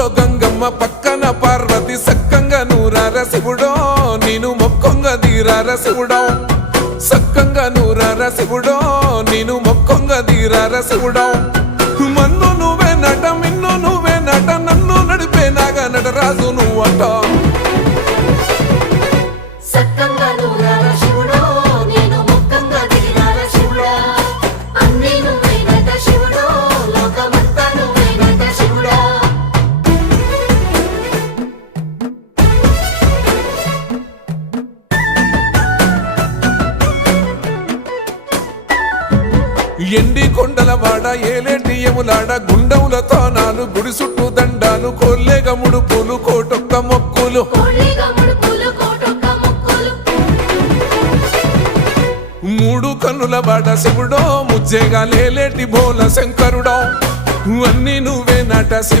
ఊర్లో గంగమ్మ పక్కన పార్వతి సక్కంగా నూరార శివుడో నేను మొక్కొంగ దీరార శివుడో సక్కంగా నూరార శివుడో నేను మొక్కొంగ దీరార శివుడో మన్ను నువ్వే నట మిన్ను నువ్వే నట నన్ను నడిపే నాగా నటరాజు నువ్వట ఎండి కొండల వాడ ఏలేటి యములాడ గుండముల తానాలు గుడి చుట్టూ దండాలు కోల్లేగ ముడుపులు కోటొక్క మొక్కులు మూడు కన్నుల వాడ శివుడో ముజ్జేగా లేలేటి బోల శంకరుడో అన్నీ నువ్వే నట శివుడు